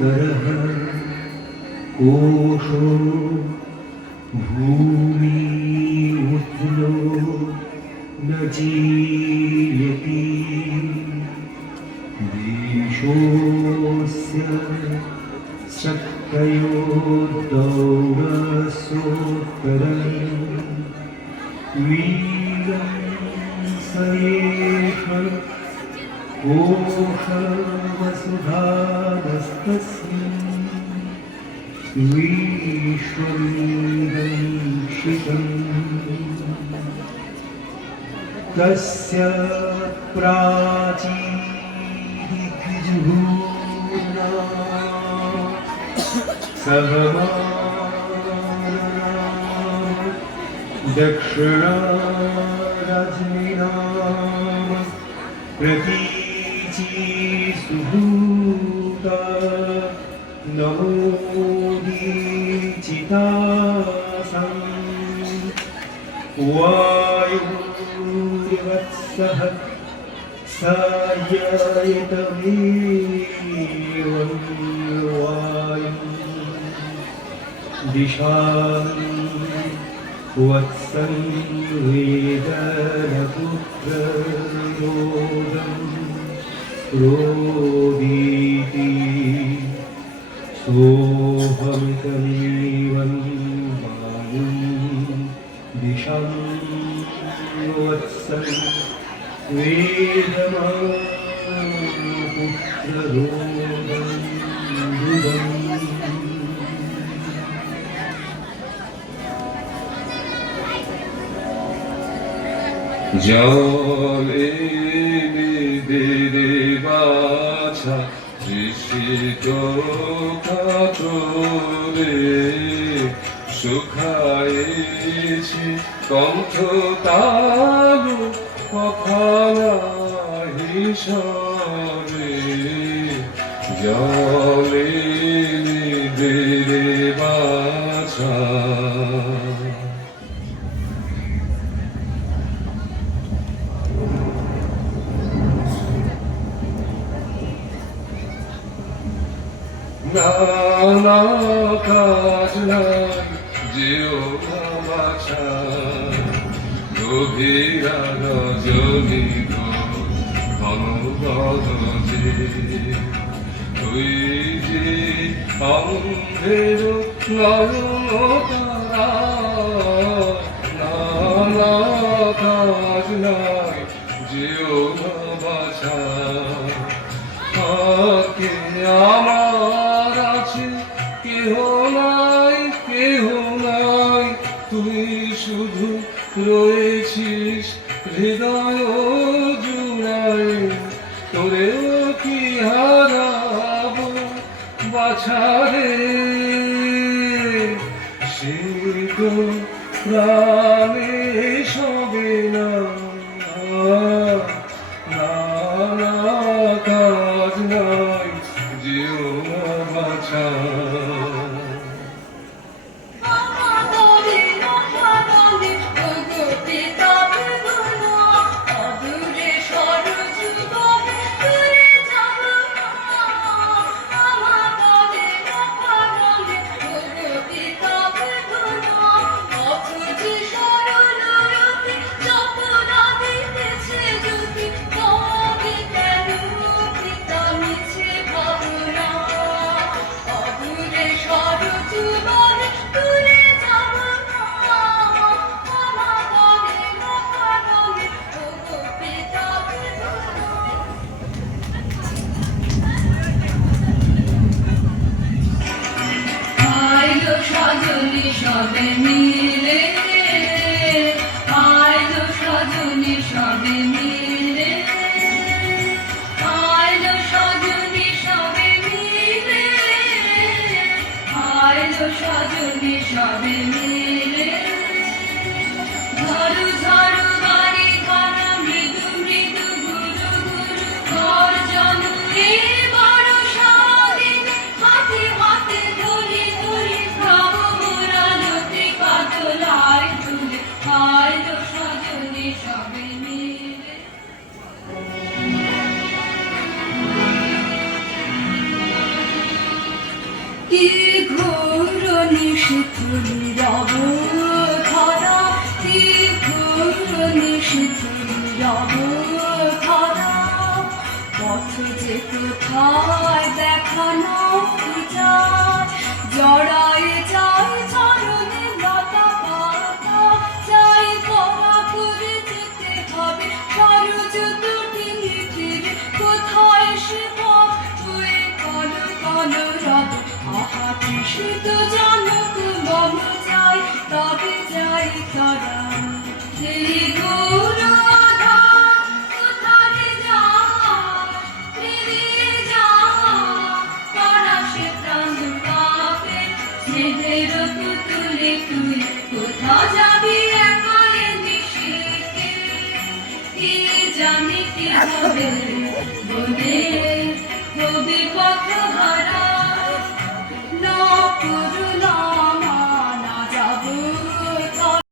दरः कोशो भूमि उद्लो न जीयति देशोऽस्य शक्तयो दौरसोत्तरम् वीरं स एष कोशवसुधानस्तस्मिन् विश्वमीदंशितम् तस्य प्राचीर्जुहुना सहमानः दक्षिणारजनीनां प्रतीची सुभूता नमोदीचितासं वायुर्वत्सः स ययतमेवं वायुं दिशां वत्सं वेदनपुत्रयोगं प्रोदीति सोऽहमितमेवं वायुं दिशां वत्सं वेदनपुत्रयोगं ध्रुवम् জলে নিবিড়ে বাছা তৃষিত কাতরে শুকাইছি কণ্ঠ তালু কখনা হিসরে জলে নিবিড়ে বাছা নানা কাজ নাই যেও না বাছা গভীরা রজনী ঘন বদলে তুই যে অন্ধের নয়নতারা নানা কাজ নাই যেও না বাছা কে আমার আছে কেহ নাই তুই শুধু রয়েছিস হৃদয় জুড়ায় তোরেও কি হারাবো বাছারে সে তো প্রাণে সবে না কাজ নাই যেও না বাছা সবে মিলে আইলো সজনী সবে মিলে আইলো সজনী সবে মিলে আইলো সজনী সবে মিলে ঝড়ু ঝড়ু বাড়ি ঘন মৃদু মৃদু গুরু গুরু গর্জন বড় স্বাধীন হাতে হাতে ধরি ধরি ভ্রম মুরালতি পাতলায় তুলে আইলো সজনী সবে মিলে কি ঘোর নিশিথুল রব ধরা, কি ঘোর নিশিথুল রব ধরা। পথ যে কোথায় দেখানো যায়, জড়ায় যায় চরণে লতা পাতা, যাই পরা করে যেতে হবে সরজ দুটি ফিরে। কোথায় সে পথ হয়ে কল কল রব, আহা তৃষিত জনক মম চাই, তবে যাই তারা। এই ঘোর আঁধার কোথায় যায়, ফিরে যায়, তারা সে প্রাণ কাঁপে। স্নেহের পুতুলে তুই কোথা যাবি একা এ নিশীথে, কে জানে কি হবে বনে, হবি পথ